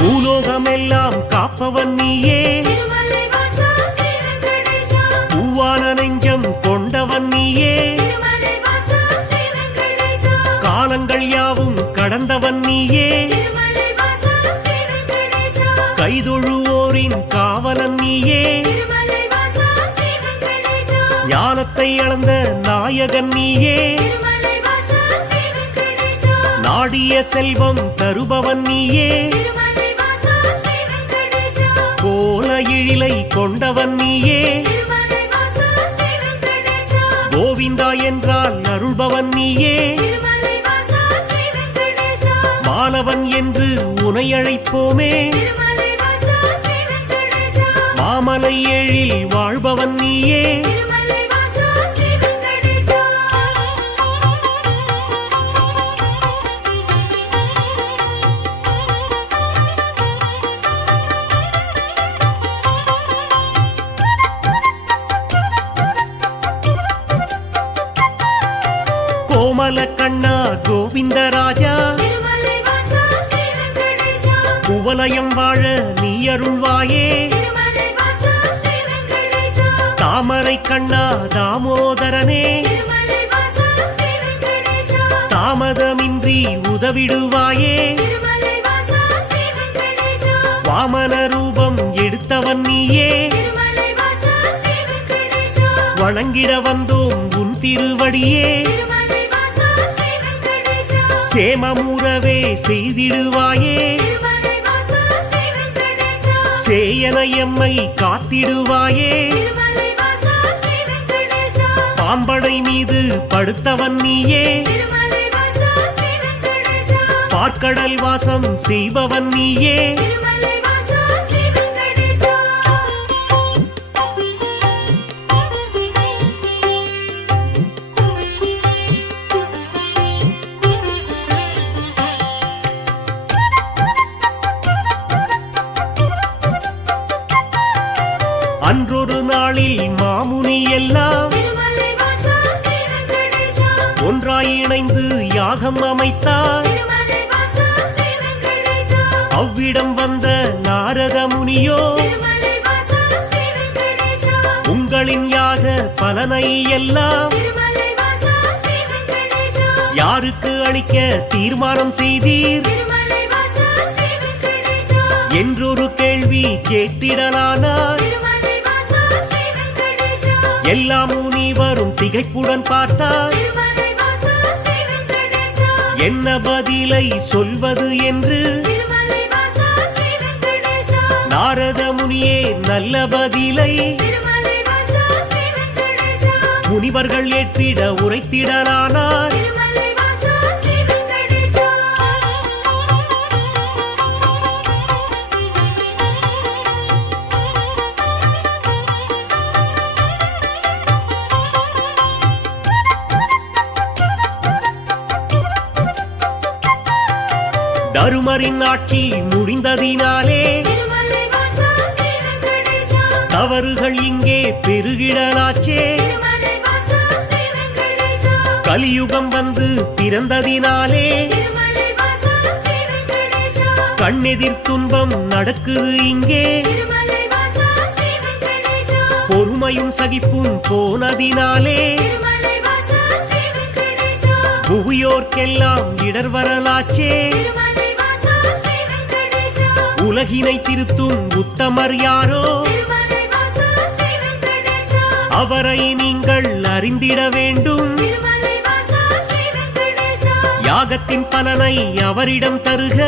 பூலோகமெல்லாம் காப்பவன் நீயே, பூவான நெஞ்சம் கொண்டவன் நீயே, காலங்கள் யாவும் கடந்தவன் நீயே, கைதொழுவோரின் காவலன் நீயே, ஞானத்தை அளந்த நாயகன் நீயே, நாடிய செல்வம் தருபவன் நீயே, கோல எழிலை கொண்டவன் நீயே, கோவிந்தா என்றால் அருள்பவன் நீயே, மாலவன் என்று உனை அழைப்போமே, மாமலை எழில் வாழ்பவன் நீயே, கோமல கண்ணா கோவிந்தராஜா, குவலயம் வாழ நீ அருள்வாயே, தாமரை கண்ணா தாமோதரனே, தாமதமின்றி உதவிடுவாயே, வாமன ரூபம் எடுத்தவன் நீயே, வணங்கிட வந்தோம் உன் திருவடியே, சேமமுறவே செய்திடுவாயே, சேயனையம்மை காத்திடுவாயே, பாம்படை மீது படுத்தவன் நீயே, பார்க்கடல் வாசம் செய்பவன் நீயே, அன்றொரு நாளில் மாமுனி எல்லாம் ஒன்றாய் இணைந்து யாகம் அமைத்தார், அவ்விடம் வந்த நாரத முனியோ உங்களின் யாக பலனை எல்லாம் யாருக்கு அளிக்க தீர்மானம் செய்தீர் என்றொரு கேள்வி கேட்டிடலானார், எல்லா முனிவரும் திகைப்புடன் பார்த்தார், என்ன பதிலை சொல்வது என்று நாரத முனியே நல்ல பதிலை முனிவர்கள் ஏற்றிட உரைத்திடலானார், தருமரின் ஆட்சி முடிந்ததினாலே தவறுகள் இங்கே பெருகிடலாச்சே, கலியுகம் வந்து பிறந்ததினாலே கண்ணெதிர் துன்பம் நடக்குது இங்கே, பொறுமையும் சகிப்பும் போனதினாலே புவியோர்க்கெல்லாம் இடர் வரலாச்சே, உலகினை திருத்தும் உத்தமர் யாரோ அவரை நீங்கள் அறிந்திட வேண்டும், யாகத்தின் பலனை அவரிடம் தருக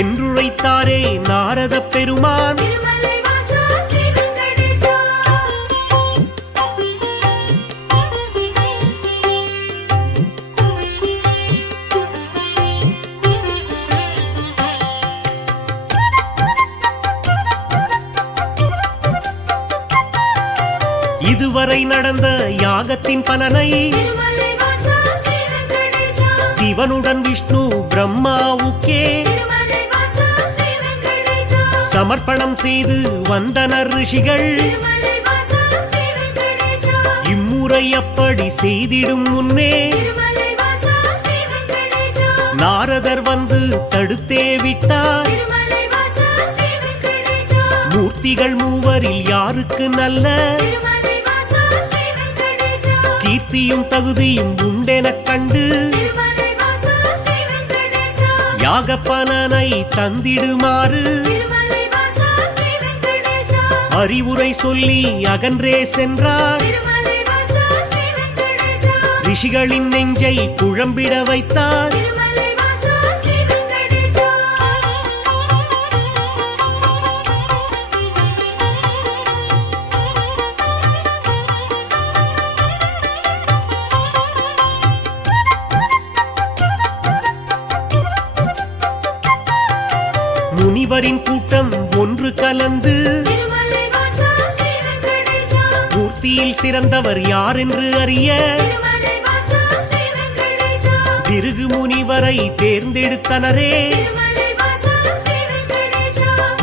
என்றுரைத்தாரே நாரத பெருமான். இதுவரை நடந்த யாகத்தின் பலனை சிவனுடன் விஷ்ணு பிரம்மாவுக்கே சமர்ப்பணம் செய்து வந்தனர் ரிஷிகள். இம்முறை அப்படி செய்திடும் முன்னே நாரதர் வந்து அவருக்கு நல்ல கீர்த்தியும் தகுதியும் உண்டெனக் கண்டு யாகப்பலனை தந்திடுமாறு அறிவுரை சொல்லி அகன்றே சென்றார். ரிஷிகளின் நெஞ்சை குழம்பிட வைத்தார். முனிவரின் கூட்டம் ஒன்று கலந்து மூர்த்தியில் சிறந்தவர் யார் என்று அறிய பிருகு முனிவரை தேர்ந்தெடுத்தனரே.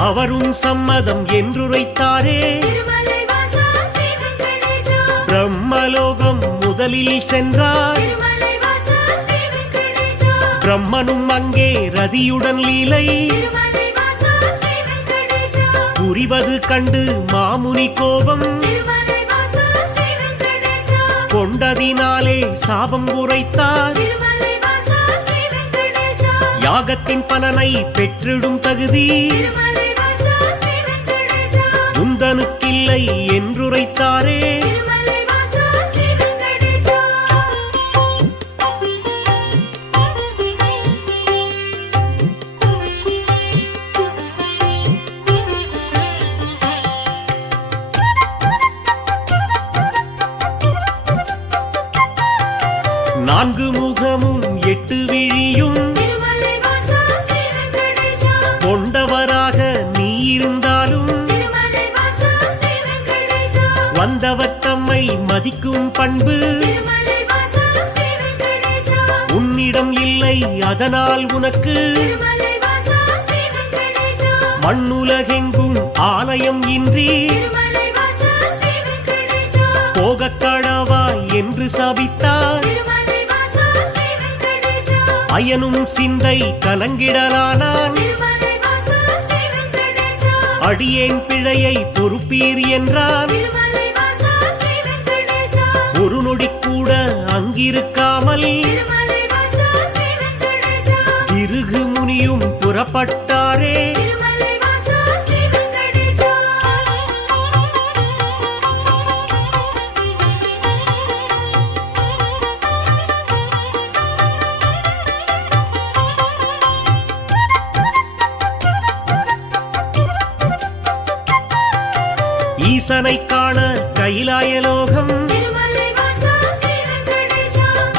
அவரும் சம்மதம் என்றுரைத்தாரே. பிரம்மலோகம் முதலில் சென்றார். பிரம்மனும் அங்கே ரதியுடன் லீலை புரிவது கண்டு மாமுனி கோபம் கொண்டதினாலே சாபம் உரைத்தார். யாகத்தின் பலனை பெற்றிடும் தகுதி உந்தனுக்கில்லை என்றுரைத்தாரே. நான்கு முகமும் எட்டு விழியும் கொண்டவராக நீ இருந்தாலும் வந்தவர் தம்மை மதிக்கும் பண்பு உன்னிடம் இல்லை. அதனால் உனக்கு மண்ணுலகெங்கும் ஆலயம் இன்றி போகக்கடவாய் என்று சபித்தார். அயனும் சிந்தை கலங்கிடலானான். அடியேன் பிழையை பொறுப்பீர் என்றான். ஒரு நொடி கூட அங்கிருக்காமல் பிருகு முனியும் புறப்பட்டாரே. ஈசனை காண கைலாயலோகம்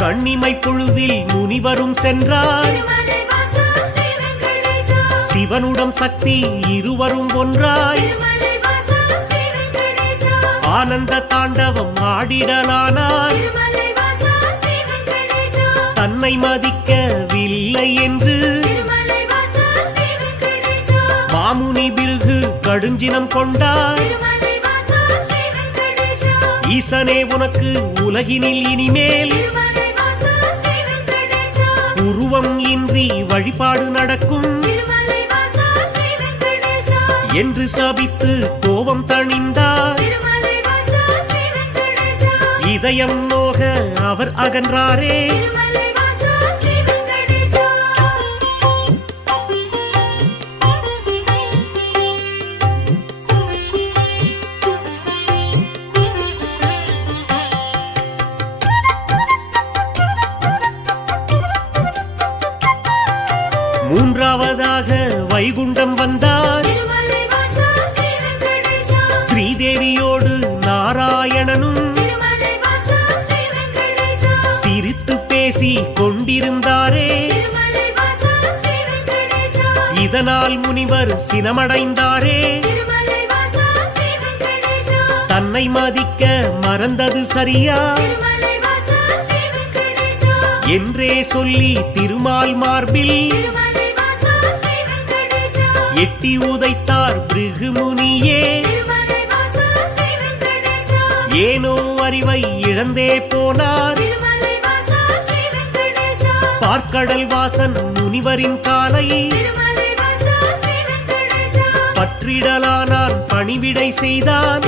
கண்ணிமை பொழுதில் முனிவரும் சென்றார். சிவனுடன் சக்தி இருவரும் ஒன்றாய் ஆனந்த தாண்டவம் ஆடிடலானார். தன்னை மதிக்கவில்லை என்று மாமுனி பிருகு கடுஞ்சினம் கொண்டார். ஈசனே உனக்கு உலகினில் இனிமேல் உருவம் இன்றி வழிபாடு நடக்கும் என்று சபித்து கோபம் தணிந்தார். இதயம் நோக அவர் அகன்றாரே. மூன்றாவதாக வைகுண்டம் வந்தார். ஸ்ரீதேவியோடு நாராயணனும் சிரித்து பேசி கொண்டிருந்தாரே. இதனால் முனிவர் சினமடைந்தாரே. தன்னை மதிக்க மறந்தது சரியா என்றே சொல்லி திருமால் மார்பில் எட்டி உதைத்தார் பிருகு முனியே. ஏனோ அறிவை இழந்தே போனார். பார்க்கடல் வாசன் முனிவரின் காலை பற்றிடலானான். பணிவிடை செய்தான்.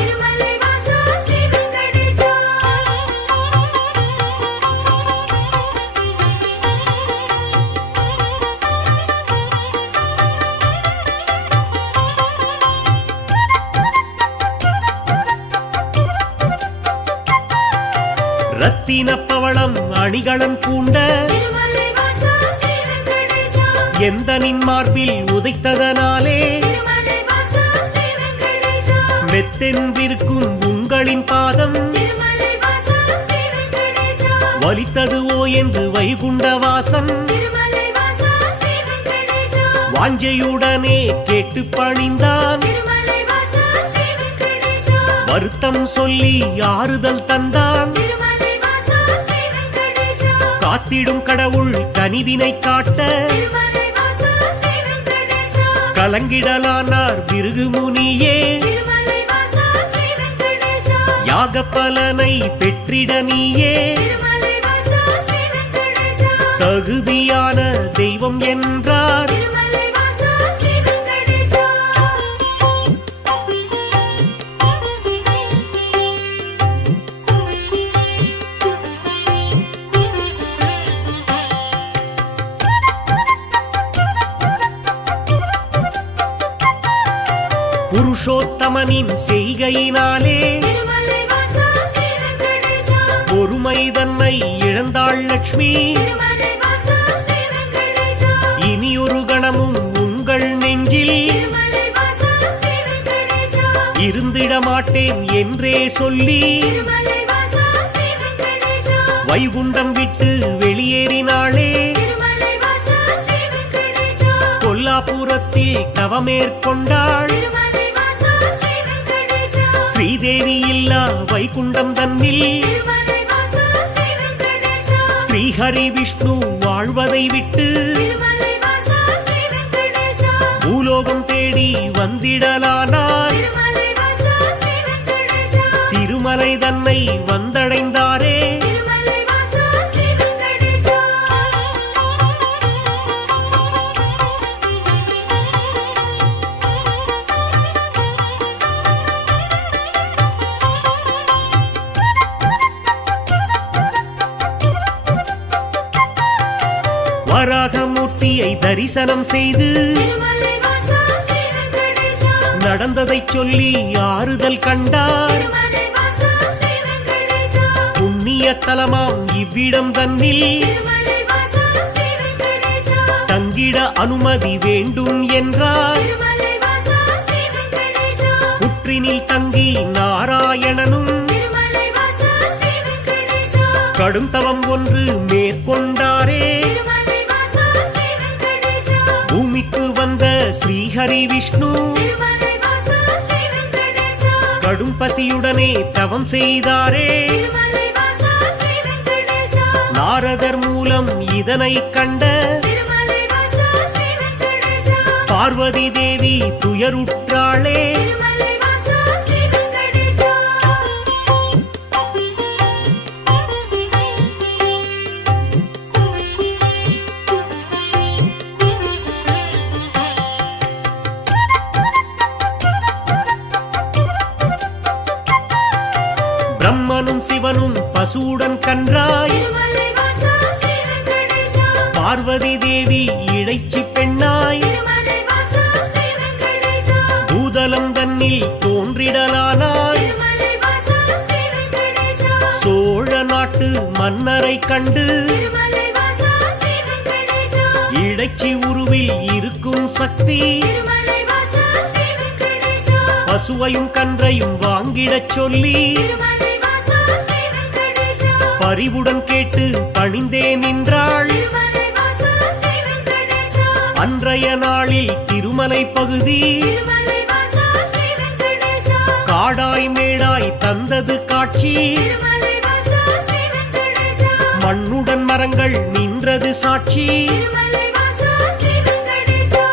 ரத்தினப்பவளம் அணிகளம் பூண்ட திருமலை வாசா ஸ்ரீ வெங்கடேசா எந்த நின் மார்பில் உதைத்ததனாலே திருமலை வாசா ஸ்ரீ வெங்கடேசா மெத்தென்றிருக்கும் உங்களின் பாதம் திருமலை வாசா ஸ்ரீ வெங்கடேசா வலித்ததுவோ என்று வைகுண்டவாசன் திருமலை வாசா ஸ்ரீ வெங்கடேசா வாஞ்சையுடனே கேட்டு பணிந்தான். திருமலை வாசா ஸ்ரீ வெங்கடேசா வருத்தம் சொல்லி ஆறுதல் தந்தான். திருமலை வாசா ஸ்ரீ வெங்கடேசா காத்திடும் கடவுள் கனிவினை காட்ட திருமலை வாசா ஸ்ரீ வெங்கடேசா கலங்கிடலானார் பிருகு முனியே. திருமலை வாசா ஸ்ரீ வெங்கடேசா யாக பலனை பெற்றிட நீயே திருமலை வாசா ஸ்ரீ வெங்கடேசா தகுதியான தெய்வம் என்றார். திருமலை வாசா ஸ்ரீ வெங்கடேசா புருஷோத்தமனின் செய்கையினாலே திருமலை வாசா ஸ்ரீ வெங்கடேசா பொறுமை தன்னை இழந்தாள் லக்ஷ்மி. திருமலை வாசா ஸ்ரீ வெங்கடேசா இனியொரு கணமும் உங்கள் நெஞ்சில் திருமலை வாசா ஸ்ரீ வெங்கடேசா இருந்திட மாட்டேன் என்றே சொல்லி திருமலை வாசா ஸ்ரீ வெங்கடேசா வைகுண்டம் விட்டு வெளியேறினாளே. திருமலை வாசா ஸ்ரீ வெங்கடேசா கொல்லாபுரத்தில் தவமேற்கொண்டாள். திருமலை வாசா ஸ்ரீ வெங்கடேசா ஸ்ரீதேவி இல்லா வைகுண்டம் தன்னில் திருமலை வாசா ஸ்ரீ வெங்கடேசா ஸ்ரீஹரி விஷ்ணு வாழ்வதை விட்டு திருமலை வாசா ஸ்ரீ வெங்கடேசா பூலோகம் தேடி வந்திடலானார். திருமலை வாசா ஸ்ரீ வெங்கடேசா திருமலை தன்னை வந்தடைந்தாரே. திருமலை வாசா ஸ்ரீ வெங்கடேசா வராகமூர்த்தியை தரிசனம் செய்து திருமலை வாசா ஸ்ரீ வெங்கடேசா நடந்ததைச் சொல்லி ஆறுதல் கண்டார். திருமலை வாசா ஸ்ரீ வெங்கடேசா புண்ணிய தலமாம் இவ்விடம் தன்னில் திருமலை வாசா ஸ்ரீ வெங்கடேசா தங்கிட அனுமதி வேண்டும் என்றார். திருமலை வாசா ஸ்ரீ வெங்கடேசா புற்றினில் தங்கி நாராயணனும் திருமலை வாசா ஸ்ரீ வெங்கடேசா கடும் தவம் ஒன்று மேற்கொண்டாரே. திருமலை வாசா ஸ்ரீ வெங்கடேசா பூமிக்கு வந்த ஸ்ரீஹரி விஷ்ணு திருமலை வாசா ஸ்ரீ வெங்கடேசா கடும் பசியுடனே தவம் செய்தாரே. திருமலை வாசா ஸ்ரீ வெங்கடேசா நாரதர் மூலம் இதனை கண்ட திருமலை வாசா ஸ்ரீ வெங்கடேசா பார்வதி தேவி துயருற்றாளே. திருமலை வாசா ஸ்ரீ வெங்கடேசா பிரம்மனும் சிவனும் பசூடன் கன்றாய் திருமலை வாசா ஸ்ரீ வெங்கடேசா பார்வதி தேவி இடைச்சி பெண்ணாய் திருமலை வாசா ஸ்ரீ வெங்கடேசா பூதலம் தன்னில் தோன்றிடலானாய். திருமலை வாசா ஸ்ரீ வெங்கடேசா சோழ நாட்டு மன்னரை கண்டு திருமலை வாசா ஸ்ரீ வெங்கடேசா இடைச்சி உருவில் இருக்கும் சக்தி திருமலை வாசா ஸ்ரீ வெங்கடேசா பசுவையும் கன்றையும் வாங்கிடச் சொல்லி திருமலை வாசா ஸ்ரீ வெங்கடேசா பரிவுடன் கேட்டு பணிந்தே நின்றாள். திருமலை வாசா ஸ்ரீ வெங்கடேசா அன்றைய நாளில் திருமலை பகுதி திருமலை வாசா ஸ்ரீ வெங்கடேசா காடாய் மேடாய் தந்தது காட்சி. திருமலை வாசா ஸ்ரீ வெங்கடேசா மண்ணுடன் மரங்கள் நின்றது சாட்சி. திருமலை வாசா ஸ்ரீ வெங்கடேசா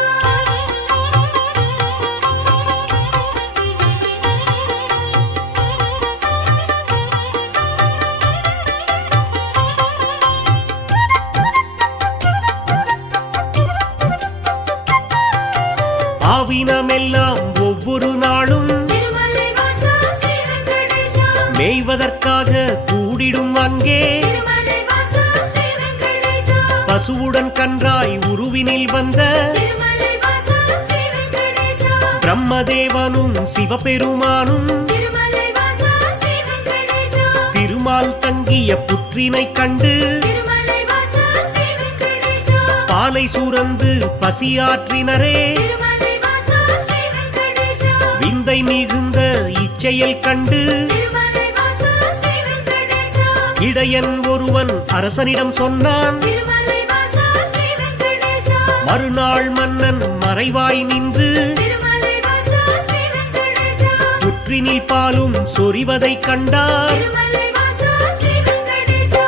ஆவினமெல்லாம் ஒவ்வொரு நாளும் திருமலை வாசா ஸ்ரீ வெங்கடேசா மேய்வதற்காக கூடிடும் அங்கே. திருமலை வாசா ஸ்ரீ வெங்கடேசா பசுவுடன் கன்றாய் உருவினில் வந்த திருமலை வாசா ஸ்ரீ வெங்கடேசா பிரம்மதேவனும் சிவபெருமானும் திருமலை வாசா ஸ்ரீ வெங்கடேசா திருமால் தங்கி மயங்கிய புற்றினை கண்டு திருமலை வாசா ஸ்ரீ வெங்கடேசா பாலை சுரந்து பசியாற்றினரே திருமலை வாசா ஸ்ரீ வெங்கடேசா விந்தை மிகுந்த இச்செயல் கண்டு திருமலை வாசா ஸ்ரீ வெங்கடேசா இடையன் ஒருவன் அரசனிடம் சொன்னான். திருமலை வாசா ஸ்ரீ வெங்கடேசா மறுநாள் மன்னன் மறைவாய் நின்று திருமலை வாசா ஸ்ரீ வெங்கடேசா புற்றினில் பாலும் சொரிவதைக் கண்டார். திருமலை வாசா ஸ்ரீ வெங்கடேசா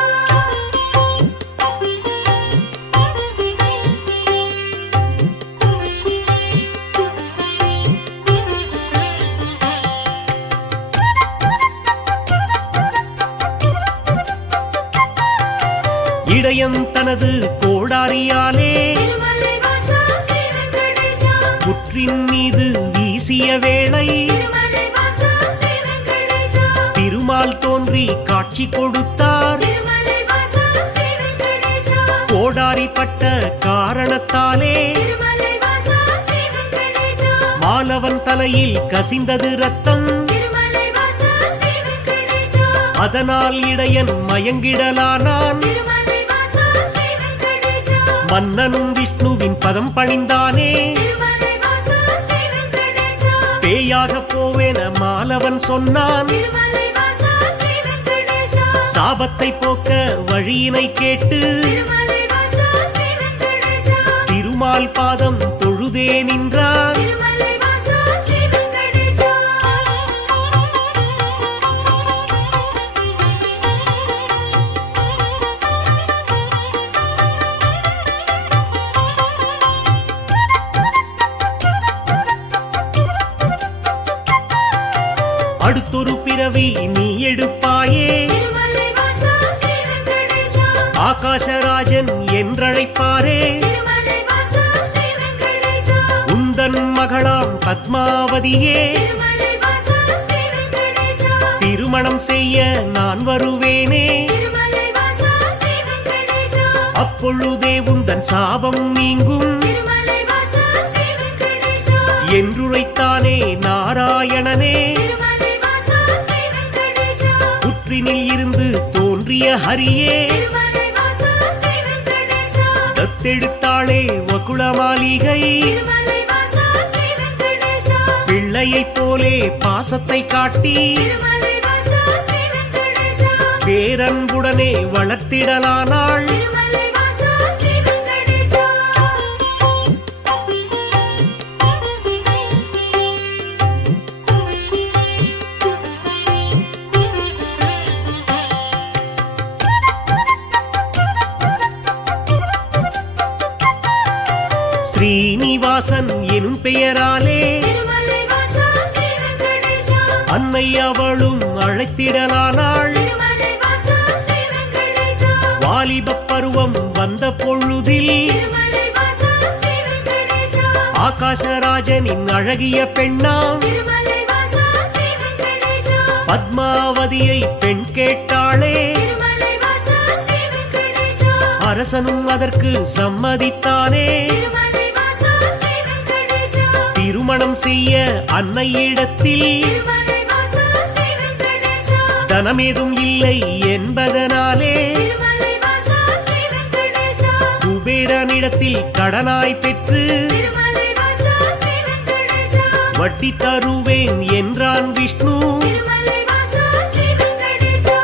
இடையன் தனது கோடாரியாலே திருமலை வாசா ஸ்ரீ வெங்கடேசா புற்றின் மீது வீசிய வேளை திருமலை வாசா ஸ்ரீ வெங்கடேசா திருமால் தோன்றி காட்சி கொடுத்தார். திருமலை வாசா ஸ்ரீ வெங்கடேசா கோடாரி பட்ட காரணத்தாலே திருமலை வாசா ஸ்ரீ வெங்கடேசா மாலவன் தலையில் கசிந்தது ரத்தம். திருமலை வாசா ஸ்ரீ வெங்கடேசா அதனால் இடையன் மயங்கிடலானான். திருமலை வாசா ஸ்ரீ வெங்கடேசா மன்னனும் விஷ்ணுவின் பதம் பணிந்தானே. திருமலை வாசா ஸ்ரீ வெங்கடேசா பேயாக போவேன மாலவன் சொன்னான். திருமலை வாசா ஸ்ரீ வெங்கடேசா சாபத்தை போக்க வழியினை கேட்டு திருமலை வாசா ஸ்ரீ வெங்கடேசா திருமால் பாதம் தொழுதே நின்றான். திருமலை வாசா ஸ்ரீ வெங்கடேசா அடுத்தொரு பிறவி நீ எடுப்பாயே, திருமலை வாசா ஸ்ரீ வெங்கடேசா ஆகாசராஜன் என்றழைப்பாரே. திருமலை வாசா ஸ்ரீ வெங்கடேசா உந்தன் மகளாம் பத்மாவதியே, திருமலை வாசா ஸ்ரீ வெங்கடேசா திருமணம் செய்ய நான் வருவேனே. திருமலை வாசா ஸ்ரீ வெங்கடேசா அப்பொழுதே உந்தன் சாபம் நீங்கும் திருமலை வாசா ஸ்ரீ வெங்கடேசா என்றுரைத்தானே நாராயணனே. திருமலை வாசா ஸ்ரீ வெங்கடேசா புற்றினில் இருந்து தோன்றிய ஹரியே, திருமலை வாசா ஸ்ரீ வெங்கடேசா தத்தெடுத்தாளே வகுளமாளிகை. திருமலை வாசா ஸ்ரீ வெங்கடேசா பிள்ளையைப் போலே பாசத்தை காட்டி திருமலை வாசா ஸ்ரீ வெங்கடேசா பேரன்புடனே வளர்த்திடலானாள். திருமலை வாசா ஸ்ரீ வெங்கடேசா ஸ்ரீனிவாசன் எனும் பெயராலே திருமலை வாசா ஸ்ரீ வெங்கடேசா அன்னை அவளும் அழைத்திடலானாள். திருமலை வாசா ஸ்ரீ வெங்கடேசா வாலிபப் பருவம் வந்த பொழுதில் திருமலை வாசா ஸ்ரீ வெங்கடேசா ஆகாசராஜனின் அழகிய பெண்ணாம் திருமலை வாசா ஸ்ரீ வெங்கடேசா பத்மாவதியை பெண் கேட்டாளே. திருமலை வாசா ஸ்ரீ வெங்கடேசா அரசனும் அதற்கு சம்மதித்தானே. திருமலை வாசா ஸ்ரீ வெங்கடேசா திருமணம் செய்ய அன்னையிடத்தில் திருமலை வாசா ஸ்ரீ வெங்கடேசா தனமேதும் இல்லை என்பதனாலே திருமலை வாசா ஸ்ரீ வெங்கடேசா குபேரனிடத்தில் கடனாய் பெற்று திருமலை வாசா ஸ்ரீ வெங்கடேசா வட்டி தருவேன் என்றான் விஷ்ணு. திருமலை வாசா ஸ்ரீ வெங்கடேசா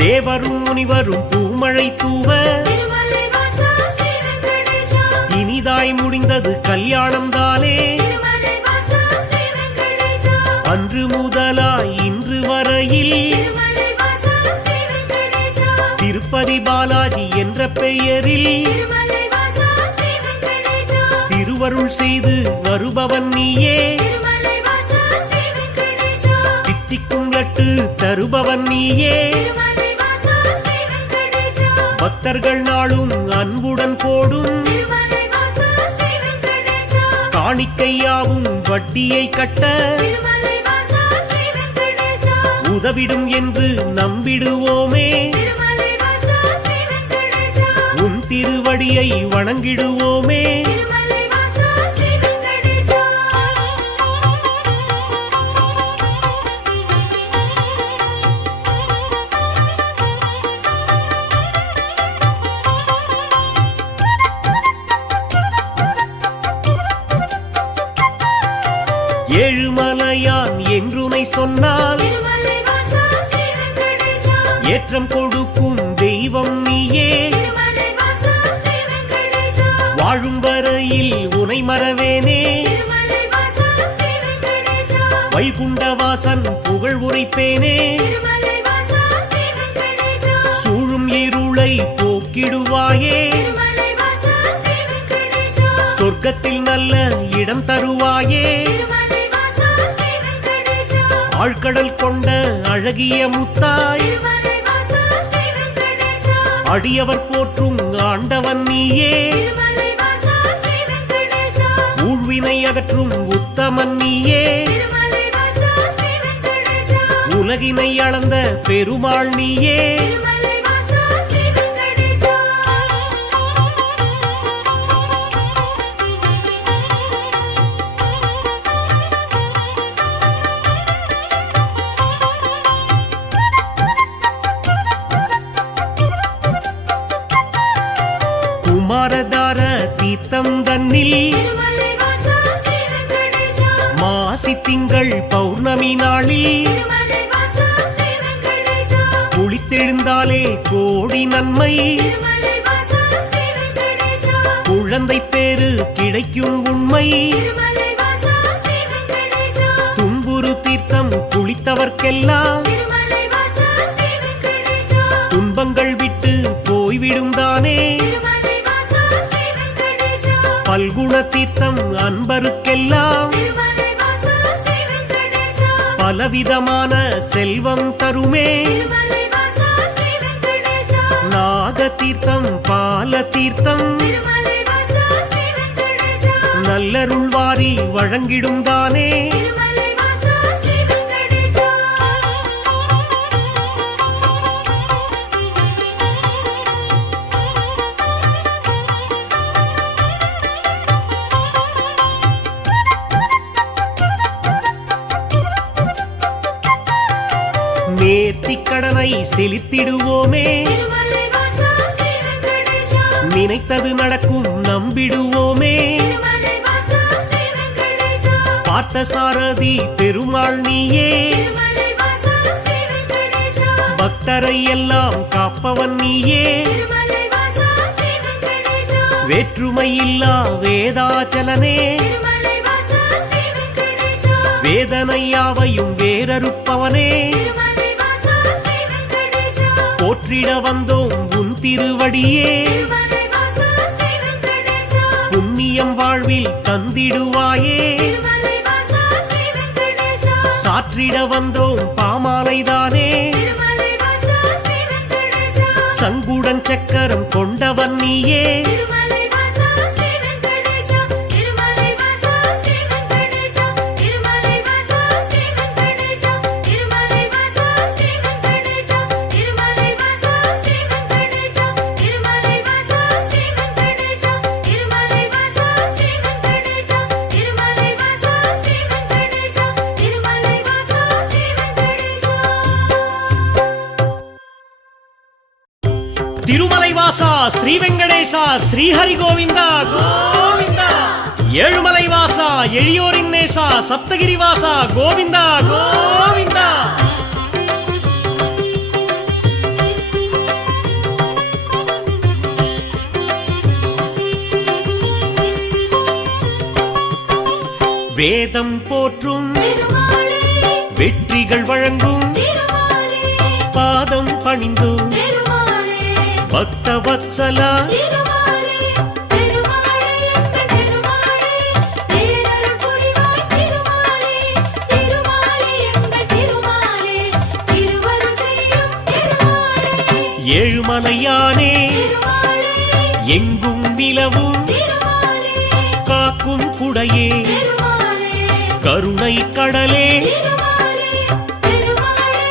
தேவரும் முனிவரும் பூமழை தூவ திருமலை வாசா ஸ்ரீ வெங்கடேசா இனிதாய் முடிந்தது கல்யாணம் தானே. திருமலை வாசா ஸ்ரீ வெங்கடேசா அன்று முதலாய் இன்று வரையில் திருமலை வாசா ஸ்ரீ வெங்கடேசா திருப்பதி பாலாஜி என்ற பெயரில் திருமலை வாசா ஸ்ரீ வெங்கடேசா திருவருள் செய்து வருபவன் நீயே. திருமலை வாசா ஸ்ரீ வெங்கடேசா தித்திக்கும் லட்டு தருபவன் நீயே. திருமலை வாசா ஸ்ரீ வெங்கடேசா பக்தர்கள் நாளும் அன்புடன் போடும் திருமலை வாசா ஸ்ரீ வெங்கடேசா காணிக்கையாவும் வட்டியை கட்ட திருமலை வாசா ஸ்ரீ வெங்கடேசா உதவிடும் என்று நம்பிடுவோமே. திருமலை வாசா ஸ்ரீ வெங்கடேசா உன் திருவடியை வணங்கிடுவோமே. திருமலை வாசா ஸ்ரீ வெங்கடேசா ஏழுமலையான் என்றுனை சொன்னால் திருமலை வாசா ஸ்ரீ வெங்கடேசா ஏற்றம் கொடுக்கும் தெய்வம் நீயே. திருமலை வாசா ஸ்ரீ வெங்கடேசா வாழும் வரையில் உனை மறவேனே. திருமலை வாசா ஸ்ரீ வெங்கடேசா வைகுண்டவாசன் புகழ் உரைப்பேனே. திருமலை வாசா ஸ்ரீ வெங்கடேசா சூழும் இருளை போக்கிடுவாயே. திருமலை வாசா ஸ்ரீ வெங்கடேசா சொர்க்கத்தில் நல்ல இடம் தருவாயே. திருமலை வாசா ஸ்ரீ வெங்கடேசா ஆழ்கடல் கொண்ட அழகிய முத்தாய். திருமலை வாசா ஸ்ரீ வெங்கடேசா அடியவர் போற்றும் ஆண்டவன் நீயே. திருமலை வாசா ஸ்ரீ வெங்கடேசா ஊழ்வினை அகற்றும் உத்தமன் நீயே. திருமலை வாசா ஸ்ரீ வெங்கடேசா உலகினை அளந்த பெருமாள் நீயே. திருமலை வாசா ஸ்ரீ வெங்கடேசா குமாரதார தீர்த்தம் தன்னில் திருமலை வாசா ஸ்ரீ வெங்கடேசா மாசி திங்கள் பௌர்ணமி நாளில் திருமலை வாசா ஸ்ரீ வெங்கடேசா குளித்தெழுந்தாலே கோடி நன்மை. திருமலை வாசா ஸ்ரீ வெங்கடேசா குழந்தை பேரு கிடைக்கும் உண்மை. திருமலை வாசா ஸ்ரீ வெங்கடேசா துன்புறு தீர்த்தம் குளித்தவர்க்கெல்லாம் திருமலை வாசா ஸ்ரீ வெங்கடேசா துன்பங்கள் விட்டு போய்விடும் தானே. திருமலை வாசா ஸ்ரீ வெங்கடேசா பல்குண தீர்த்தம் அன்பருக்கெல்லாம் திருமலை வாசா ஸ்ரீ வெங்கடேசா பலவிதமான செல்வம் தருமே. திருமலை வாசா ஸ்ரீ வெங்கடேசா நாக தீர்த்தம் பால தீர்த்தம் திருமலை வாசா ஸ்ரீ வெங்கடேசா நல்லருள் வாரி வழங்கிடும் தானே. திருமலை வாசா ஸ்ரீ வெங்கடேசா நேர்த்திக் கடனை செலுத்திடுவோமே. திருமலை வாசா ஸ்ரீ வெங்கடேசா நினைத்தது நடக்கும் நம்பிடுவோமே. திருமலை வாசா ஸ்ரீ வெங்கடேசா பார்த்த சாரதி பெருமாள் நீயே. திருமலை வாசா ஸ்ரீ வெங்கடேசா பக்தரை எல்லாம் காப்பவன் நீயே. திருமலை வாசா ஸ்ரீ வெங்கடேசா வேற்றுமை இல்லா வேதாச்சலனே. திருமலை வாசா ஸ்ரீ வெங்கடேசா வேதனை யாவையும் வேறறுப்பவனே. திருமலை வாசா ஸ்ரீ வெங்கடேசா போற்றிட வந்தோம் உன் திருவடியே. திருமலை வாசா ஸ்ரீ வெங்கடேசா புண்ணியம் வாழ்வில் தந்திடுவாயே. திருமலை வாசா ஸ்ரீ வெங்கடேசா சாற்றிட வந்தோம் பாமாலைதானே. திருமலை வாசா ஸ்ரீ வெங்கடேசா சங்குடன் சக்கரம் கொண்டவன் நீயே. திருமலை வாசா ஸ்ரீ வெங்கடேசா திருமலை வாசா ஸ்ரீ வெங்கடேசா திருமலை வாசா ஸ்ரீ வெங்கடேசா திருமலை வாசா ஸ்ரீ வெங்கடேசா திருமலை வாசா ஸ்ரீ வெங்கடேசா திருமலை வாசா ஸ்ரீ வெங்கடேசா திருமலை வாசா ஸ்ரீ வெங்கடேசா திருமலை வாசா ஸ்ரீ வெங்கடேசா திருமலை வாசா ஸ்ரீ வெங்கடேசா திருமலை வாசா ஸ்ரீ வெங்கடேசா ஸ்ரீஹரி கோவிந்தா கோவிந்தா. ஏழுமலை வாசா எளியோரின் நேசா சப்தகிரி வாசா கோவிந்தா கோவிந்தா. வேதம் போற்றும் பெருமாளே வெற்றிகள் வழங்கும் திருமாலே பாதம் பணிந்தும் பெருமாளே பக்த வத்சலா திருமாலே பெருமாளே எங்கள் பெருமாளே பேரருள் புரிவாய் திருமாலே திருமாலே எங்கள் திருமாலே திருவருள் செய்யும் திருமாலே ஏழுமலையானே திருமாலே எங்கும் நிலவும் திருமாலே காக்கும் குடையே திருமாலே கருணை கடலே திருமாலே பெருமாளே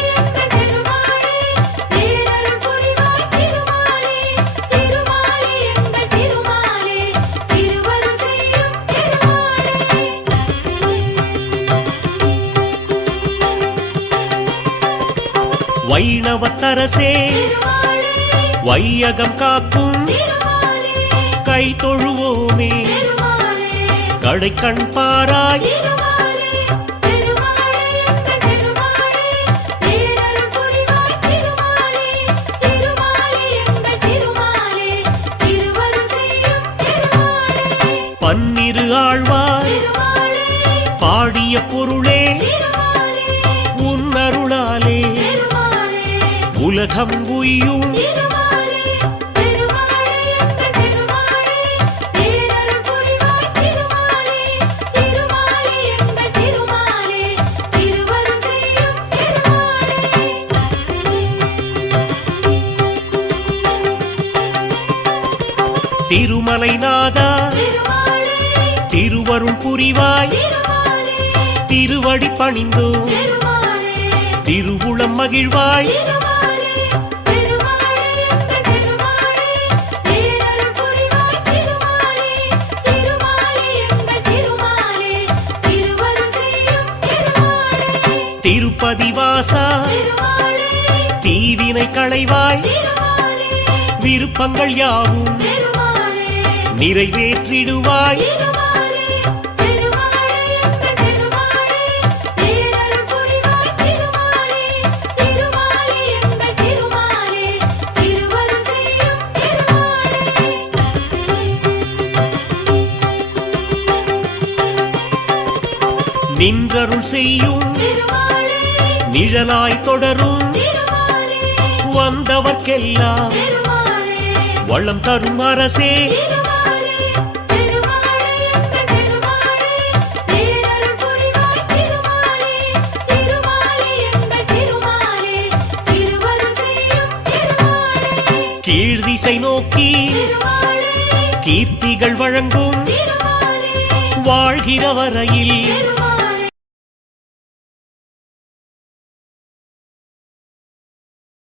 வைணவத்தரசே திருமாலே வையகம் காக்கும் திருமாலே கை தொழுவோமே திருமாலே கடைக்கண் பாராய் திருமாலே திருமாலே எங்கள் திருமாலே பேரருள் புரிவாய் திருமாலே திருமாலே எங்கள் திருமாலே திருவருள் செய்யும் திருமாலே பன்னிரு ஆழ்வார் திருமாலே பாடிய பொருளே திருமாலே உன்னருளாலே திருமாலே உலகம் உய்யும் திருமாலே திருமாலே எங்கள் திருமாலே பேரருள் புரிவாய் திருமாலே திருமாலே எங்கள் திருமாலே திருவருள் செய்யும் திருமாலே திருமலைநாதா திருமாலே திருவருள் புரிவாய் திருமாலே திருவடி பணிந்தோம் திருமாலே திருவுளம் மகிழ்வாய் திருமாலே திருமாலே எங்கள் திருமாலே பேரருள் புரிவாய் திருமாலே திருமாலே எங்கள் திருமாலே திருவருள் செய்யும் திருமாலே திருப்பதி வாசா திருமாலே தீவினை களைவாய் திருமாலே விருப்பங்கள் யாவும் திருமாலே நிறைவேற்றிடுவாய் திருமாலே திருமாலே எங்கள் திருமாலே பேரருள் புரிவாய் திருமாலே திருமாலே எங்கள் திருமாலே திருவருள் செய்யும் திருமாலே நின்றருள் செய்யும் திருமாலே நிழலாய் தொடரும் திருமாலே வந்தவர்க்கெல்லாம் திருமாலே வளம் தரும் அரசே திருமாலே திருமாலே எங்கள் திருமாலே பேரருள் புரிவாய் திருமாலே திருமாலே எங்கள் திருமாலே திருவருள் செய்யும் திருமாலே கீழ்திசை நோக்கி திருமாலே கீர்த்திகள் வழங்கும் திருமாலே வாழ்கிற வரையில் திருமாலே